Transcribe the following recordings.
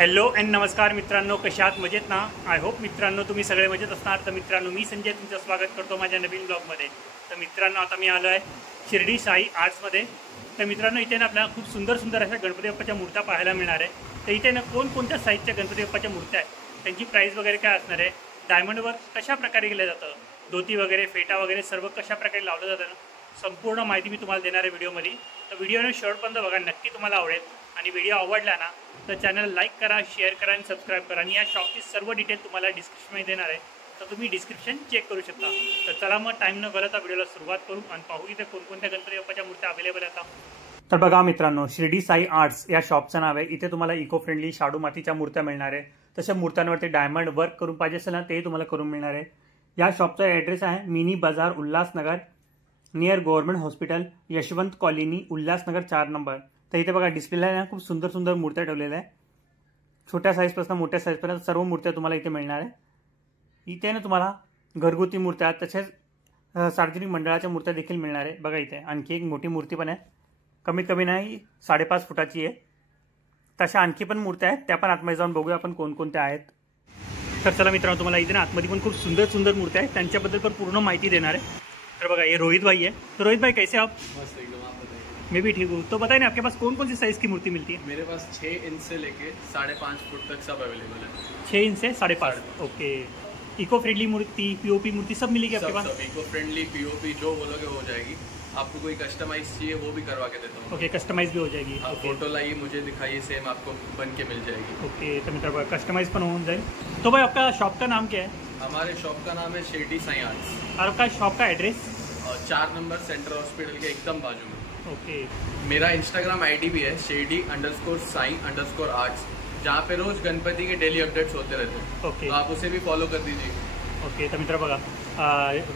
Hello and नमस्कार मित्रांनो, कशा आहात? मजेत ना? आय होप मित्रांनो तुम्ही सगळे मजेत असणार. तर मित्रांनो, मी संजय तुमचं स्वागत करतो माझ्या नवीन ब्लॉगमध्ये. तर मित्रांनो, आता मी आलो आहे शिर्डी साई आर्ट्समध्ये. तर मित्रांनो, इथे ना आपल्याला खूप सुंदर सुंदर अशा गणपती बाप्पाच्या मूर्त्या पाहायला मिळणार आहे. तर इथे ना कोणकोणत्या साईजच्या गणपती बाप्पाच्या मूर्त्या आहेत, त्यांची प्राईस वगैरे काय असणार आहे, डायमंडवर कशा प्रकारे केलं जातं, धोती वगैरे फेटा वगैरे सर्व कशा प्रकारे लावलं जातं ना, संपूर्ण माहिती मी तुम्हाला देणार आहे व्हिडिओमध्ये. तर व्हिडिओने शेवटपर्यंत बघा, नक्की तुम्हाला आवडेल. आणि व्हिडिओ आवडला ना तर चॅनल लाईक करा, शेअर करा आणि सबस्क्राईब करा. आणि या शॉपची सर्व डिटेल तुम्हाला डिस्क्रिप्शनमध्ये देणार आहे, तर तुम्ही डिस्क्रिप्शन चेक करू शकता. तर चला मग टाईम न घालवता व्हिडिओला सुरुवात करू आणि पाहू इथे कोणकोणत्या गणपती बाप्पाच्या मूर्त्या अवेलेबल आहेत. तर बघा मित्रांनो, शिर्डी साई आर्ट्स या शॉपचं नाव आहे. इथे तुम्हाला इको फ्रेंडली शाडू मातीच्या मूर्त्या मिळणार आहे. तशा मूर्त्यांवरती डायमंड वर्क करून पाहिजे असेल ना, तेही तुम्हाला करून मिळणार आहे. या शॉपचा ॲड्रेस आहे मिनी बाजार Ulhasnagar, near government hospital, Yashwant colony, Ulhasnagar 4 number. तर इथे बघा डिस्प्लेला ना खूप सुंदर सुंदर मूर्त्या ठेवलेल्या आहे. छोट्या साईजपासून मोठ्या साईजपर्यंत सर्व मूर्त्या तुम्हाला इथे मिळणार आहे. इथे ना तुम्हाला घरगुती मूर्त्या तसेच सार्वजनिक मंडळाच्या मूर्त्या देखील मिळणार आहे. बघा इथे आणखी एक मोठी मूर्ती पण आहे, कमीत कमी नाही 5.5 फुटाची आहे. तशा आणखी पण मूर्त्या आहेत, त्या पण आतमध्ये जाऊन बघूया आपण कोणकोणत्या आहेत. तर चला मित्रांनो, तुम्हाला इथे ना आतमध्ये पण खूप सुंदर सुंदर मूर्त्या आहेत, त्यांच्याबद्दल पण पूर्ण माहिती देणार आहे. तर बघा, ये रोहित भाई है. तो रोहित भाई कैसे आप? मैं भी ठीक हूँ. तो बताइए ना, आपके पास कौन कौन सी साइज़ की मूर्ति मिलती है? मेरे पास 6 इंच से लेके 5.5 फुट तक सब अवेलेबल है. 6 इंच से 5.5. ओके. इको फ्रेंडली मूर्ति, पीओपी मूर्ति सब मिलेगी आपके पास? सब इको फ्रेंडली, पीओपी जो बोलोगे हो जाएगी. आपको कोई कस्टमाइज चाहिए वो भी करवा के देता हूँ. ओके, कस्टमाइज भी हो जाएगी. आप फोटो लाइए, मुझे दिखाइए, सेम आपको बन के मिल जाएगी. ओके, तो मतलब कस्टमाइज पण होऊन जाईल. तो भाई आपका शॉप का नाम क्या है? हमारे शॉप का नाम है शिर्डी साई आर्ट्स. और आपका शॉप का एड्रेस? 4 नंबर सेंट्रल हॉस्पिटल के एकदम बाजू में. ओके. मेरा इंस्टाग्राम आईडी भी है shirdy_sai_arts, जहाँ पे रोज गणपति के डेली अपडेट्स होते रहते हैं. ओके. तो आप उसे भी फॉलो कर दीजिए. ओके. तर मित्र बघा,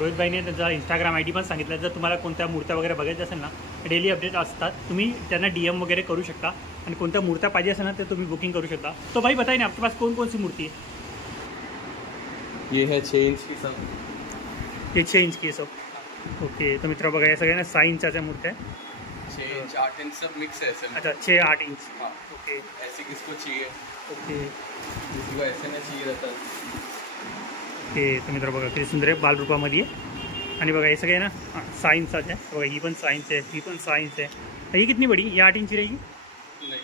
रोहित भाईने त्यांचा इंस्टाग्राम आयडी पण सांगितलं. जर तुम्हाला कोणत्या मूर्त्या वगैरे बघायच्या असेल ना, डेली अपडेट असतात, तुम्ही त्यांना DM वगैरे करू शकता. आणि कोणत्या मूर्त्या पाहिजे असेल ना, ते तुम्ही बुकिंग करू शकता. तो भाई बताइए ना, आपके पास कौन कौन सी मूर्ति है? ये है 6 इंच की सब. ये 6 इंच की सब. ओके. तो मित्र बघा, या सगळ्यांना 6 इंचाच्या मूर्त्या आहे. 6 इंच 8 इंच सब मिक्स है ऐसे में. अच्छा, 6-8 इंच. हाँ. ओके. ऐसे किसको चाहिए, ओके. किसी को ऐसे में चाहिए रहता है. ओके. तर मित्र बघा, किती सुंदर आहे, बालरूपामध्ये आहे. आणि बघा हे सगळे ना 6 इंचाचे आहे. बघा ही पण 6 इंच आहे, ही पण 6 इंच आहे. ही कितनी बड़ी? ये 8 इंच रहेगी? नहीं,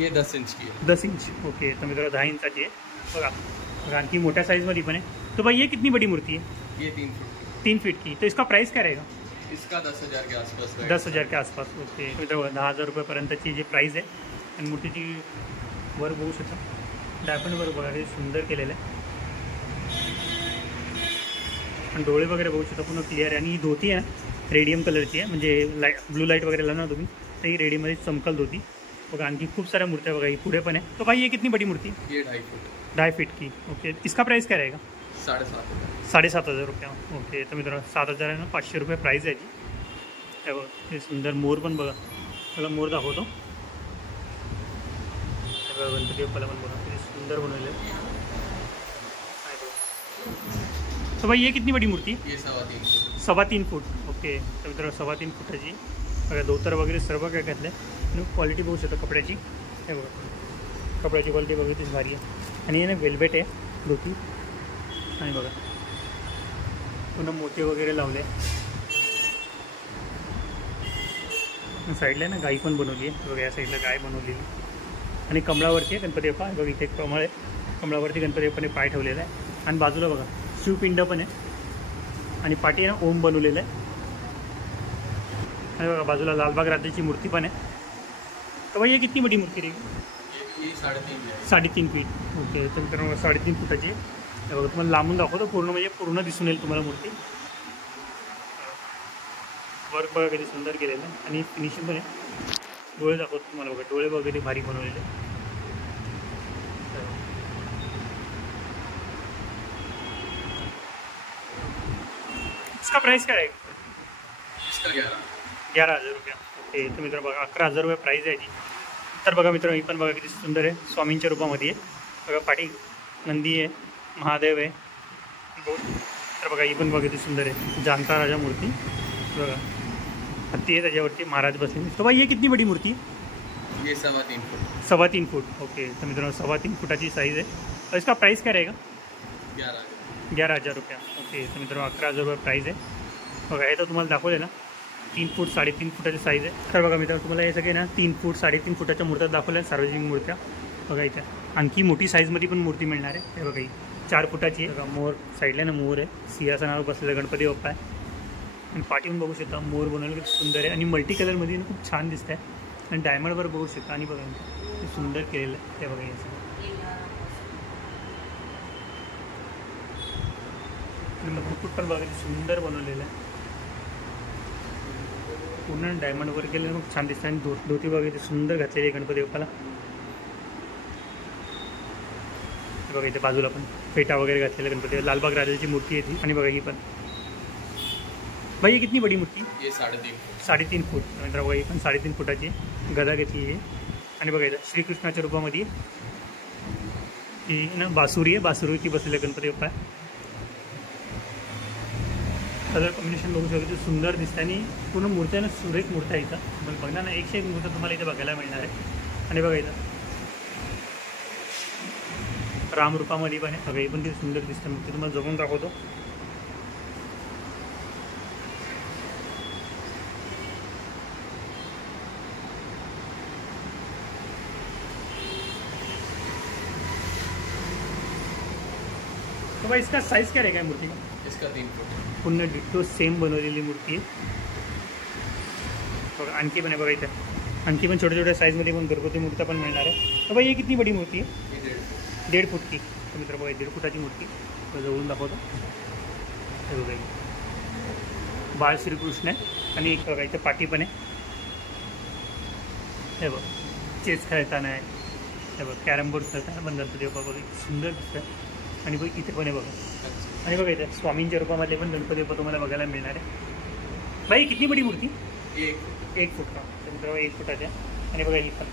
ये 10 इंच की है. 10 इंच. ओके. तर मित्र 10 इंचाची आहे. बघा बघा, आणखी मोठ्या साईजमध्ये पण आहे. तो भाई ये कितनी बड़ी मूर्ति है? ये 3 फुट. 3 फीट की. तो इसका प्राइस क्या रहेगा? इसका 10,000 के आसपास. 10,000 के आसपास. ओके. मित्र 10,000 रुपयापर्यंतची जी प्राईस आहे. आणि मूर्तीची वर बघू शकता, डायमंड वर बघा, हे सुंदर केलेलं आहे. आणि डोळे वगैरे बघू शकता, पूर्ण क्लिअर आहे. आणि ही धोती आहे ना, रेडियम कलरची आहे, म्हणजे ब्लू लाईट वगैरे लावणार तुम्ही तर ही रेडीमध्ये चमकल धोती. बघा आणखी खूप साऱ्या मूर्त्या बघा, ही पुढे पण आहे. तो भाई ये कितनी बड़ी मूर्ति? ये 2.5 फुट. 2.5 फीट की. ओके. इसका प्राइस क्या रहेगा? 7,500. 7,500 रुपये. ओके. तर मित्रांनो 7,000 आहे ना, 500 रुपये प्राईस आहे याची. हे बघा, हे सुंदर मोर पण बघा, मला मोर दाखवतो. बघा गणपती बाप्पाला पण बघा, किती सुंदर बनवले. तो भाई ये कितनी बड़ी मूर्ति? ये 3.5 फुट. 3.5 फूट. ओके. तर मित्रांनो 3.5 फुटाची. बघा धोतर वगैरे सर्व काय घातलं आहे. आणि क्वालिटी बघू शकता कपड्याची. हे बघा, कपड्याची क्वालिटी बघितलीच भारी आहे. आणि हे ना वेल्वेट आहे धोती. आणि बघा पुन्हा मोठे वगैरे लावले. साईडला ना गाई पण बनवली आहे. बघा या साईडला गाय बनवलेली. आणि कमळावरती आहे गणपती बाप्पा. बघा इथे एक कमळ आहे, कमळावरती गणपती बाप्पाने पाय ठेवलेला आहे. आणि बाजूला बघा शिवपिंड पण आहे. आणि पाठी आहे ना ओम बनवलेलं आहे. आणि बघा बाजूला लालबाग राजाची मूर्ती पण आहे. तर भाई ये कितनी बड़ी मूर्ति रहेगी? ये 3.5 3.5 फीट. ओके. तर मित्रांनो 3.5 फुटाची आहे. बघा तुम्हाला लांबून दाखवतो, पूर्ण म्हणजे पूर्ण दिसून येईल तुम्हाला मूर्ती. वर्क बघा किती सुंदर केलेलं आहे. आणि फिनिशिंग पण आहे. डोळे दाखवतो तुम्हाला. बघा डोळे वगैरे भारी बनवलेले. इसका प्राइस क्या रहेगा? इसका 11,000 रुपया. ओके. तर मित्र बघा 11,000 रुपये प्राईस आहे याची. तर बघा मित्र, ही पण बघा किती सुंदर आहे, स्वामींच्या रूपामध्ये आहे. बघा पाठी नंदी आहे, महादेव आहे. तर बघा ही पण बघा किती सुंदर आहे, जाणता राजा मूर्ती. बघा हत्ती आहे त्याच्यावरती, महाराज बसले. तो भाई ये कितनी बड़ी मूर्ति? ये 3.25 फुट 3.25 फूट ओके. तर मित्रांनो 3.25 फुटाची साईज आहे. और इसका प्राइस क्या रहेगा? 11,000 रुपया ओके. तर मित्रांनो 11,000 रुपये प्राईस आहे. बघा हे तर तुम्हाला दाखवले ना 3 फूट 3.5 फुटाची साईज आहे. तर बघा मित्रांनो तुम्हाला हे सगळे ना 3 फूट 3.5 फुटाच्या मूर्त्या दाखवल्या सार्वजनिक मूर्त्या. बघा इथे आणखी मोठी साईजमध्ये पण मूर्ती मिळणार आहे. हे बघा ही 4 फुटाची आहे. बघा मोर साईडला ना मोर आहे, सिंहासनावर बसलेला गणपती बाप्पा आहे. आणि पाठीहून बघू शकता मोर बनवलं किती सुंदर आहे आणि मल्टी कलरमध्ये खूप छान दिसत आहे. आणि डायमंडवर बघू शकता आणि बघा किती सुंदर केलेलं आहे ते. बघा याचं मुकुट पण बघा किती सुंदर बनवलेलं आहे. पूर्ण डायमंडवर केलेलं खूप छान दिसतं. आणि धोती बघा किती सुंदर घातलेली आहे गणपती बाप्पाला. बघा इथे बाजूला पण फेटा वगैरे घातलेला गणपती, लालबाग राजाची मूर्ती आहे ती. आणि बघा ही पण भाई ये कितनी बड़ी मूर्ति? ये 3.5 3.5 फूट. नंतर बघा ही पण 3.5 फुटाची गदा घेतली आहे. आणि बघा इथं श्रीकृष्णाच्या रूपामध्ये ही ना बासुरी आहे, बासुरीची बसलेला गणपती बाप्पा आहे. कलर कॉम्बिनेशन बघू शकतो सुंदर दिसतं आणि पूर्ण मूर्त्यानं सुरेख मूर्त्या आहे इथं. तुम्हाला बघणार ना 101 मूर्त्या तुम्हाला इथे बघायला मिळणार आहे. आणि बघा इथं रामरूपामध्ये पण आहे. बघा ही पण किती सुंदर दिसतं मूर्ती, तुम्हाला जगून दाखवतो. तो भाई इसका साइज़ क्या रहेगा मूर्ति का? इसका 3 फुट पुन्हा डिट्टो सेम बनवलेली मूर्ती आहे. बघा आणखी पण आहे बघा इथे, आणखी पण छोट्या छोट्या साईजमध्ये पण घरगुती मूर्त्या पण मिळणार आहे. तर भाई ये कितनी बड़ी मूर्ती आहे? 1.5 फूट की. तर मित्र बघा 1.5 फुटाची मूर्ती जवळून दाखवतो. हे बघा बाळ श्रीकृष्ण आहे आणि एक बघा इथे पाठी पण आहे. हे बघ चेस खेळताना आहे. हे बघ कॅरम बोर्ड खेळताना पण गणपती बाप्पा बघा सुंदर दिसतं. आणि बघ इथे पण आहे बघा. आणि बघा इथे स्वामींच्या रूपामध्ये पण गणपती बाप्पा तुम्हाला बघायला मिळणार आहे. भाई कितनी बड़ी मूर्ती? 1 फूट का. तर मित्र 1 फुटाच्या. आणि बघा ही पण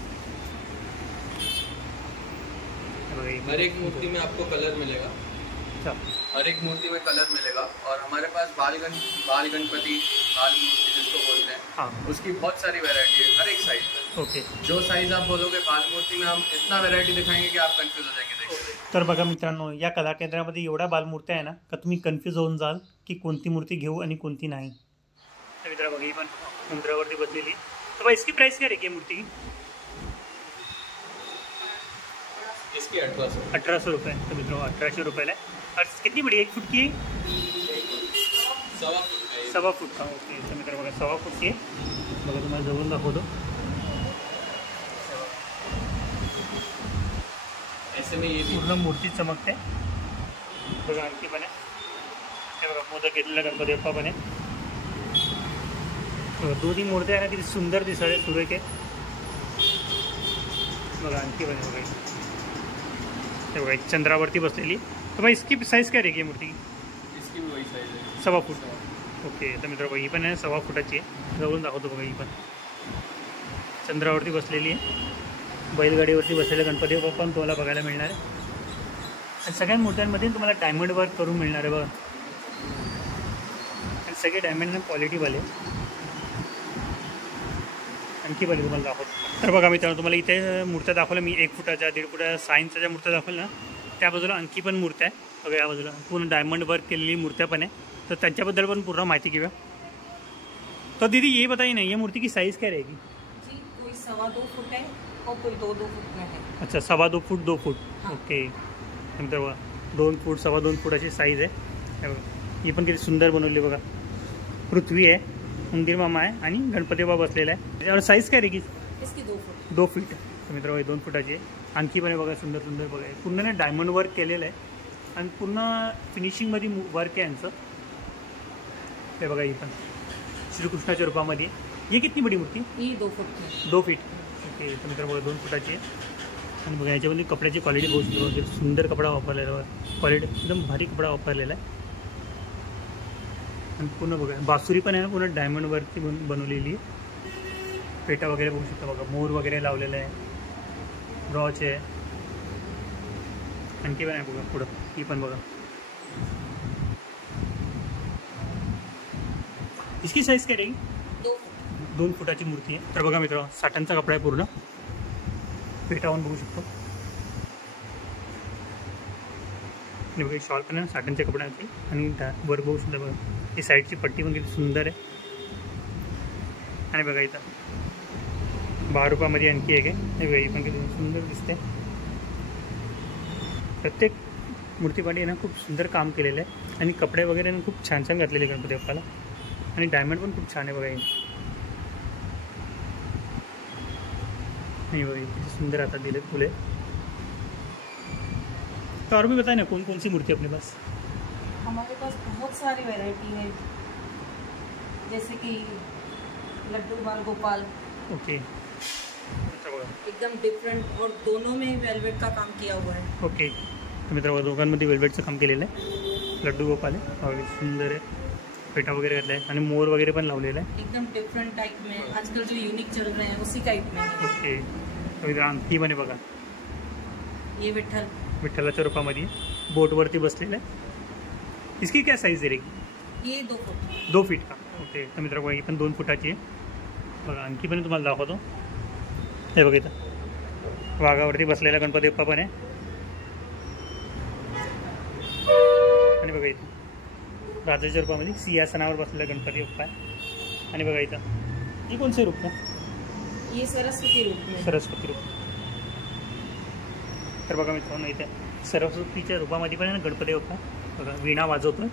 हर एक मूर्ति में आपको कलर मिलेगा. अच्छा हर एक मूर्ति में कलर मिलेगा. और हमारे पास बाल गणपति, बाल मूर्ति जिसको बोलते हैं, हाँ उसकी बहुत सारी वैरायटी है हर एक साइज में. ओके. जो साइज आप बोलोगे बाल मूर्ति में हम इतना वैरायटी दिखाएंगे कि आप कंफ्यूज हो जाएंगे. देखिए तर बघा मित्रांनो या कला केंद्रामध्ये एवढ्या बालमूर्त्या आहे ना का तुम्ही कन्फ्यूज होऊन जाल की कोणती मूर्ती घेऊ आणि कोणती नाही. तर मित्रा बघा ही पण समुद्रावरती बसलेली. तर भाई इसकी प्राइस क्या रहेगी मूर्ती की? इसकी 1800 रुपये. तर मित्रों 1800 रुपयाला आहे. और कितनी बड़ी 1 फुट की है? 1.25 फुट का. ओके. तर मित्र बघा 1.25 फुट की आहे. बघा तुम्हाला जवळून दाखवतो. ऐसे में ये पूर्ण मूर्ती चमकते. बघा आणखी पण आहे. हे बघा मोदक घेतलेला गणपती बाप्पा पण आहे. बघा दोन्ही मूर्त्या आहे ना किती सुंदर दिसते सुरेख आहे. बघा आणखी पण आहे बघा. हे बघा एक चंद्रावरती बसलेली. तर भाई इसकी साइज़ क्या रहेगी मूर्ती की? इसकी भी वही साइज है 1.25 फूट. ओके. तर मित्र ही पण आहे 1.25 फुटाची आहे. जवळून दाखवतो बघा ही पण चंद्रावरती बसलेली आहे. बैलगाडीवरती बसलेले गणपती बाप्पा पण तुम्हाला बघायला मिळणार आहे. आणि सगळ्या मूर्त्यांमध्ये तुम्हाला डायमंड वर्क करून मिळणार आहे बघा. आणि सगळे डायमंड क्वालिटीवाले. आणखी बघा तुम्हाला दाखवतो. तर बघा मित्रांनो तुम्हाला इथे मूर्त्या दाखवल्या मी 1 फुटाच्या 1.5 फुटाच्या 6 इंचाच्या ज्या मूर्त्या दाखवल्या ना त्या बाजूला आणखी पण मूर्त्या आहे. बघा या बाजूला पूर्ण डायमंड वर्क केलेली मूर्त्या पण आहे. तर त्यांच्याबद्दल पण पूर्ण माहिती घेऊया. तो दीदी ये बताइए ना ये मूर्ति की साइज़ क्या रहेगी? जी कोई 2.25 फुट है और कोई 2 फुट में है. अच्छा 2.25 फूट 2 फूट. ओके. नंतर बघा 2 फूट 2.25 फूट अशी साईज आहे. हे बघा ही पण किती सुंदर बनवली बघा. पृथ्वी आहे, उंदीर मामा आहे आणि गणपती बाबा बसलेला आहे. त्याच्यावर साईज काय रहेगी? इसकी 2 फुट. 2 फीट. तर मित्र 2 फुटाची आहे. आणखी पण आहे बघा सुंदर सुंदर बघा. पूर्ण ना डायमंड वर्क केलेलं आहे आणि पूर्ण फिनिशिंगमध्ये वर्क आहे यांचं. हे बघा ही पण श्रीकृष्णाच्या रूपामध्ये. ही कितनी बडी मूर्ती? ये 2 फुट की. 2 फीट. ओके. तर मित्र बघा 2 फुटाची आहे. आणि बघा याच्यामध्ये कपड्याची क्वालिटी बहुत सुंदर कपडा वापरलेला आहे. क्वालिटी एकदम भारी कपडा वापरलेला आहे. आणि पूर्ण बघा बासुरी पण आहे ना पूर्ण डायमंडवरती बनवलेली आहे. पेटा वगैरे बघू शकता बघा. मोर वगैरे लावलेला आहे. ब्रॉच आहे. आणखी पण आहे बघा पुढं ही पण बघा. इसकी साईज काय रहेगी? 2 फुट. 2 फुटाची मूर्ती आहे. तर बघा मित्र साठ्यांचा कपडा आहे पूर्ण. पेटावून बघू शकतो. आणि बघा शॉल पण आहे साटनच्या कपड्याची. आणि वर बघू शकता बघा ही साईडची पट्टी पण किती सुंदर आहे. आणि बघा इथं 12 रुपयामध्ये आणखी एक आहे. बघा ही पण किती सुंदर दिसते. प्रत्येक मूर्तीपाठी आहे ना खूप सुंदर काम केलेलं आहे. आणि कपडे वगैरे खूप छान छान घातलेले गणपती बाप्पाला. आणि डायमंड पण खूप छान आहे बघा. नहीं वही सुंदर आता दिले फूल है. तो और भी बताए ना कौन कौन सी मूर्ति अपने पास? हमारे पास बहुत सारी वैरायटी है, जैसे कि लड्डू बाल गोपाल. ओके. एकदम डिफरेंट और दोनों में वेलवेट का काम किया हुआ है. ओके. तो मित्रांनो दोघांमध्ये वेलवेटचं काम केलेलं आहे. लड्डू गोपाल आहे और सुंदर आहे. पेटा वगैरे घातला आहे आणि मोर वगैरे पण लावलेला आहे. एकदम डिफरेंट टाइप में आजकल जो यूनिक चल रहे हैं उसी टाइप में है. ओके. तो इथं आणखी पण आहे बघा. ये विठ्ठल विठ्ठलाच्या रूपामध्ये बोटवरती बसलेलं आहे. इसकी क्या साईज आहे? ये 2 फुट 2 फीट का. ओके. तर मित्रांनो ही पण 2 फुटाची आहे बघा. आणखी पण तुम्हाला दाखवतो. हे बघा इथं वाघावरती बसलेला गणपती बाप्पा पण आहे. आणि बघा इथं राजाच्या रूपामध्ये सिंहासनावर बसलेला गणपती बाप्पा आहे. आणि बघा इथं ही कोणचे रूप आहे? ये सरस्वती रूप में. सरस्वती रूप. तर बघा मित्रांनो इथे सरस्वतीच्या रूपामध्ये पण आहे ना गणपती बाप्पा बघा वीणा वाजवतो.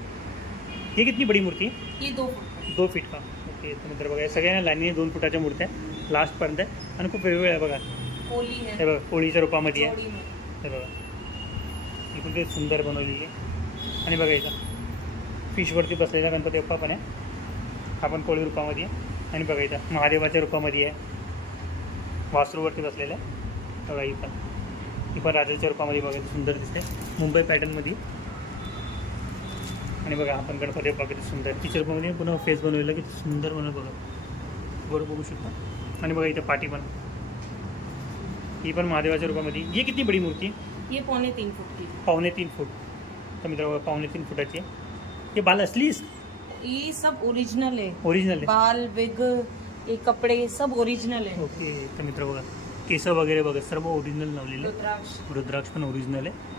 ही कितनी बडी मूर्ती आहे? ये 2 फुट 2 फीट का. ओके. तर मित्र बघा सगळ्यांना लाईनीने 2 फुटाच्या मूर्त्या लास्टपर्यंत आहे. आणि खूप वेगवेगळ्या आहे बघा. होली है. हे बघा होळीच्या रूपामध्ये आहे. चौड़ी में. हे बघा ही पण किती सुंदर बनवलेली आहे. आणि बघा इथं फिशवरती बसलेला गणपती बाप्पा पण आहे. हा पण कोळी रूपामध्ये आहे. आणि बघा इथं महादेवाच्या रूपामध्ये आहे. वासरूवरती बसलेलं आहे बघा. ही पण राजाच्या रूपामध्ये बघा सुंदर दिसते. मुंबई पॅटर्नमध्ये. आणि बघा आपण गणपती बाप्पा किती सुंदर तिच्या रूपामध्ये पुन्हा फेस बनवलेला किती सुंदर बनवलं बघा. वर बघू शकता. आणि बघा इथं पाठी पण ही पण महादेवाच्या रूपामध्ये. ही किती बडी मूर्ती आहे? ये 3.25 फुट की. 3.25 फूट. तर मित्रांनो 3.25 फुटाची आहे. हे बाल असली ये सब ओरिजिनल है. ओरिजिनल आहे. बाल विग ये कपड़े सब ओरिजिनल है. ओके. तर मित्र बघा केस वगैरे बघा सर्व ओरिजिनल लावलेले. रुद्राक्ष रुद्राक्ष पण ओरिजिनल आहे.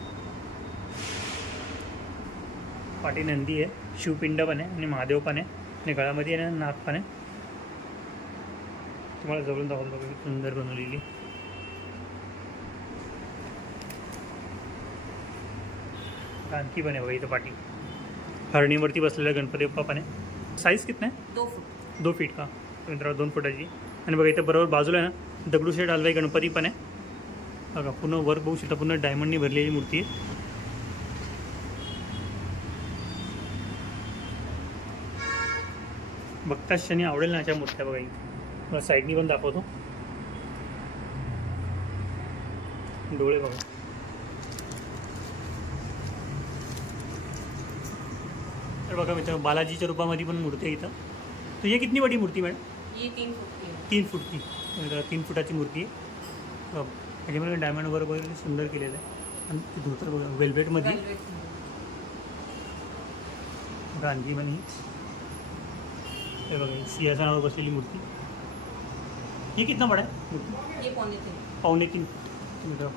पाठी नंदी आहे. शिवपिंड पण आहे आणि महादेव पण आहे. आणि गळ्यामध्ये आहे ना नाग पण आहे. तुम्हाला जवळून दाखवतो बघा किती सुंदर बनवलेली. आणखी पण आहे बघा इथं पाठी हरणीवरती बसलेला गणपती बाप्पा पण आहे. साईज कितना आहे? 2 फुट 2 फीट का. मित्रांनो 2 फुटाची. आणि बघा इथं बरोबर बाजूला आहे ना दगडूशेठ हलवाई गणपती पण आहे बघा. पूर्ण वर बघू शकता पूर्ण डायमंडनी भरलेली मूर्ती आहे. बघताच क्षणी आवडेल ना अशा मूर्त्या बघा. मला साईडनी पण दाखवतो. डोळे बघा. तर बघा मित्रांनो बालाजीच्या रूपामध्ये पण मूर्ती आहे इथं. तर ही कितनी बडी मूर्ती मॅडम? ये 3 फुट की है. 3 फूट की. 3 फुटाची मूर्ती आहे. त्याच्यामध्ये डायमंड वर्क वगैरे सुंदर केलेलं आहे. आणि धोतर बघा वेल्वेटमध्ये. Velvet में. रांजी पण ही हे बघा सिंहासनावर बसलेली मूर्ती. ही कितना बडा आहे मूर्ती? ये 3.25. 3.25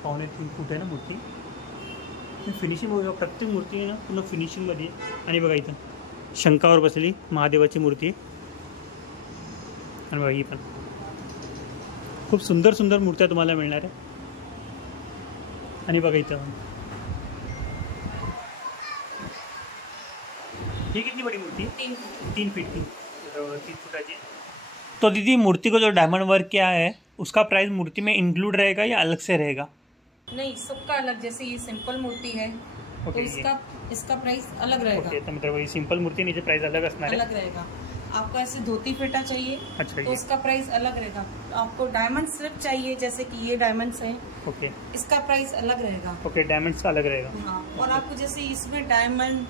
3.25 फूट आहे ना मूर्ती. फिनिशिंग बघा प्रत्येक मूर्ती आहे ना पूर्ण फिनिशिंगमध्ये. आणि बघा इथं शंखावर बसलेली महादेवाची मूर्ती. आणि बघा ही पण खूप सुंदर सुंदर मूर्त्या तुम्हाला मिळणार आहे. आणि बघा इथं ही कितनी बड़ी मूर्ति है? 3 फुट. 3 फीट की. 3 फुटाची. तो दीदी मूर्ति को जो डायमंड वर्क किया है उसका प्राइस मूर्ति में इंक्लूड रहेगा या अलग से रहेगा? नहीं सबका अलग. जैसे ये सिंपल मूर्ति है तो ओके. इसका प्राइस अलग रहेगा. ओके. तो मतलब ये सिंपल मूर्ति नीचे प्राइस अलग असणार है. अलग रहेगा. आपको ऐसे धोती फेटा चाहिए अच्छा तो ये. उसका प्राइस अलग रहेगा. आपको डायमंड स्लिप चाहिए जैसे कि ये डायमंड्स हैं ओके. इसका प्राइस अलग रहेगा. ओके डायमंड्स का अलग रहेगा. हाँ. और आपको जैसे इसमें डायमंड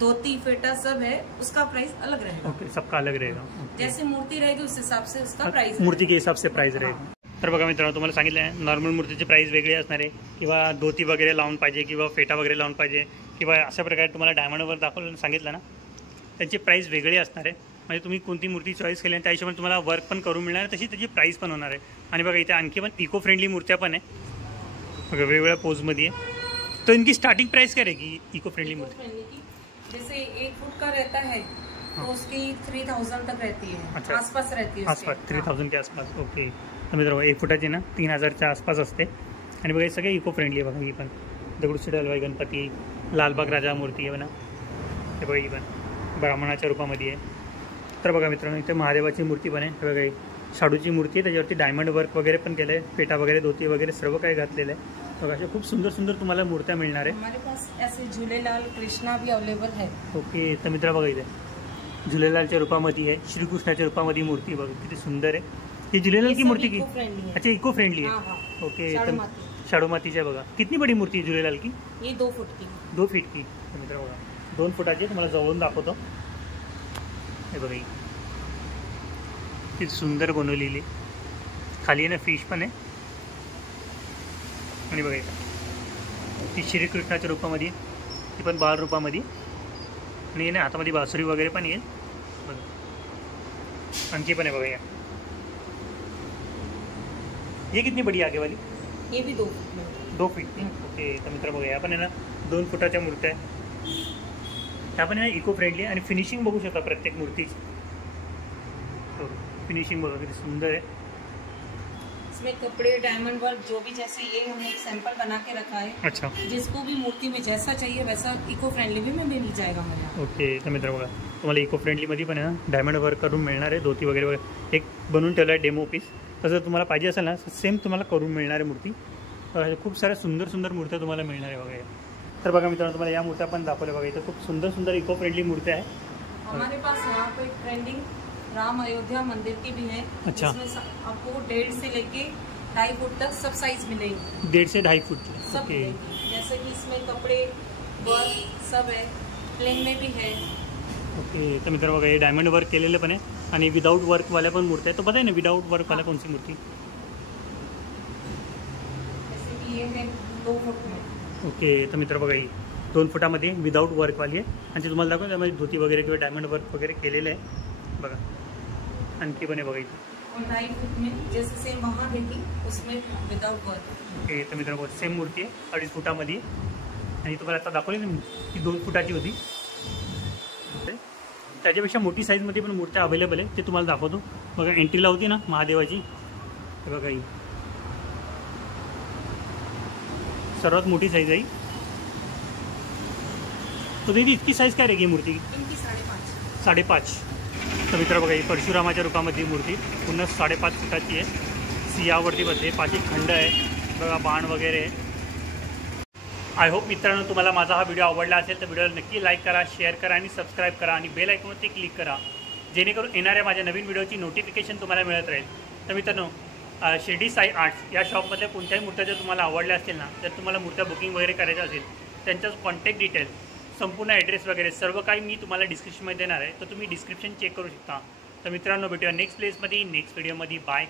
धोती फेटा सब है उसका प्राइस अलग रहेगा. ओके सबका अलग रहेगा. ओके. जैसे मूर्ति रहेगी उस हिसाब से उसका प्राइस. मूर्ती के हिसाब से प्राइस रहेगा. तर बघा मित्रांनो तुम्हाला सांगितलं आहे नॉर्मल मूर्तीची प्राइस वेगळी असणार आहे किंवा धोती वगैरे लावून पाहिजे किंवा फेटा वगैरे लावून पाहिजे किंवा अशा प्रकारे तुम्हाला डायमंडवर दाखवलं सांगितलं ना त्यांची प्राइस वेगळी असणार आहे. म्हणजे तुम्ही कोणती मूर्ती चॉईस केली आणि त्या हिशोबाने तुम्हाला वर्क पण करून मिळणार आहे तशी त्याची प्राइस पण होणार आहे. आणि बघा इथे आणखी पण इको फ्रेंडली मूर्त्या पण आहे. बघा वेगवेगळ्या पोजमध्ये आहे. तो इनकी स्टार्टिंग प्राइस क्या रहेगी इको फ्रेंडली इको मूर्ति? फ्रेंडली की जैसे 1 फुट का रहता है तो उसकी 3000 तक रहती है. अच्छा. आसपास रहती है आसपास उसके. 3000 के आसपास. ओके. तर मित्रांनो 1 फुटाची ना 3000च्या आसपास असते. आणि बघा हे सगळे इको फ्रेंडली आहे. बघा ही पण दगडूशेठ हलवाई गणपती, लालबाग राजा मूर्ती आहे ना, हे बघा ही पण ब्राह्मणाच्या रूपामध्ये आहे. तर बघा मित्रांनो इथे महादेवाची मूर्ती पण आहे. हे बघा ही शाडूची मूर्ती आहे, त्याच्यावरती डायमंड वर्क वगैरे पण केलं आहे, पेटा वगैरे धोती वगैरे सर्व काही घातलेलं आहे. बघा अशा खूप सुंदर सुंदर तुम्हाला मूर्त्या मिळणार आहे. हमारे पास ऐसे झूलेलाल कृष्णा भी अवेलेबल है. ओके. तर मित्र बघा इथे झुलेलालच्या रूपामध्ये आहे, श्रीकृष्णाच्या रूपामध्ये मूर्ती बघा किती सुंदर आहे. ही झुलेलाल की मूर्ती की इको फ्रेंडली है. अच्छा इको फ्रेंडली हाँ, आहे. हाँ. ओके. शाडू तर माती. शाडू मातीच्या बघा कितनी बडी मूर्ती आहे झुलेलाल की? ये 2 फुट की. 2 फीट की. तर मित्र बघा 2 फुटाची तुम्हाला जवळून दाखवतो. हे बघा ही किती सुंदर बनवलेली. खाली आहे ना फिश पण आहे. आणि बघा इथं ती श्रीकृष्णाच्या रूपामध्ये, ती पण बाळ रूपामध्ये. आणि आहे ना हातामध्ये बासुरी वगैरे पण येईल. बघा आणखी पण आहे बघा या. ये कितनी बड़ी आगे वाली? ये भी 2 फुट में. 2 फीट की. ओके. तर मित्र बघा या पण आहे ना 2 फुटाच्या मूर्त्या आहे. ह्या पण आहे ना इको फ्रेंडली आणि फिनिशिंग बघू शकता प्रत्येक मूर्तीची. फिनिशिंग बघा किती सुंदर आहे. इसमें कपड़े डायमंड वर्क जो भी, जैसे ये हमने एक सैंपल बना के रखा है. अच्छा. जिसको भी मूर्ति में जैसा चाहिए वैसा इको फ्रेंडली भी में मिल जाएगा हमारे यहाँ. ओके. तर मित्र बघा तुम्हाला इको फ्रेंडलीमध्ये पण आहे ना डायमंड वर्क करून मिळणार आहे. धोती वगैरे वगैरे एक बनवून ठेवलं आहे डेमो पीस. तसं तुम्हाला पाहिजे असेल ना सेम तुम्हाला करून मिळणार आहे मूर्ती. खूप साऱ्या सुंदर सुंदर मूर्त्या तुम्हाला मिळणार आहे बघा. तर बघा मित्रांनो तुम्हाला या मूर्त्या पण दाखवल्या बघा. इथं खूप सुंदर सुंदर इको फ्रेंडली मूर्त्या आहे. हमारे पास यहाँ पे ट्रेंडिंग राम अयोध्या मंदिर की भी है. अच्छा. जिसमें आपको 1.5 से लेके 2.5 फुट तक सब साइज मिलेगी. 1.5 से 2.5 फुट. सब ओके. मिलेगी. जैसे कि इसमें कपड़े वर्क सब है, प्लेन में भी है. ओके. तर मित्र बघा हे डायमंड वर्क केलेलं पण आहे आणि विदाऊट वर्कवाल्या पण मूर्त्या आहेत. तो पता आहे ना विदाऊट वर्कवाल्या कोणती मूर्ती? जैसे कि ये है 2 फुट में. ओके. तर मित्र बघा ही 2 फुटामध्ये विदाऊट वर्कवाली आहे आणि ते तुम्हाला दाखवतो त्यामध्ये धोती वगैरे किंवा डायमंड वर्क वगैरे केलेलं आहे बघा. आणखी पण आहे बघा इथे. और 2.5 फुट में जैसे सेम वहाँ देखी उसमें विदाउट वर्क. ओके. तर मित्र बघा सेम मूर्ती आहे 2.5 फुटामध्ये आणि तुम्हाला आता दाखवली ना ती 2 फुटाची होती. त्याच्यापेक्षा मोठी साईजमध्ये पण मूर्त्या अवेलेबल आहे, ते तुम्हाला दाखवतो बघा. एंट्रीला होती ना महादेवाची, हे बघा ही सर्वात मोठी साईज आहे. तो दीदी इतकी साईज काय रहेगी मूर्ती? इनकी 5.5. 5.5. तर मित्र बघा ही परशुरामाच्या रूपामध्ये मूर्ती पूर्ण 5.5 फुटाची आहे. सिंहावरती बसते, 5 खंड आहे बघा, बाण वगैरे. आय होप मित्रांनो तुम्हाला माझा हा व्हिडिओ आवडला असेल तर व्हिडिओला नक्की लाईक करा, शेअर करा आणि सबस्क्राईब करा आणि बेल आयकॉनवरती क्लिक करा जेणेकरून येणाऱ्या माझ्या नवीन व्हिडिओची नोटिफिकेशन तुम्हाला मिळत राहील. तर मित्रांनो शिर्डी साई आर्ट्स या शॉपमधल्या कोणत्याही मूर्त्या जर तुम्हाला आवडल्या असतील ना, जर तुम्हाला मूर्त्या बुकिंग वगैरे करायच्या असेल त्यांचं कॉन्टॅक्ट डिटेल, संपूर्ण ॲड्रेस वगैरे सर्व काही मी तुम्हाला डिस्क्रिप्शनमध्ये देणार आहे, तर तुम्ही डिस्क्रिप्शन चेक करू शकता. तर मित्रांनो भेटूया नेक्स्ट प्लेसमध्ये नेक्स्ट व्हिडिओमध्ये. बाय.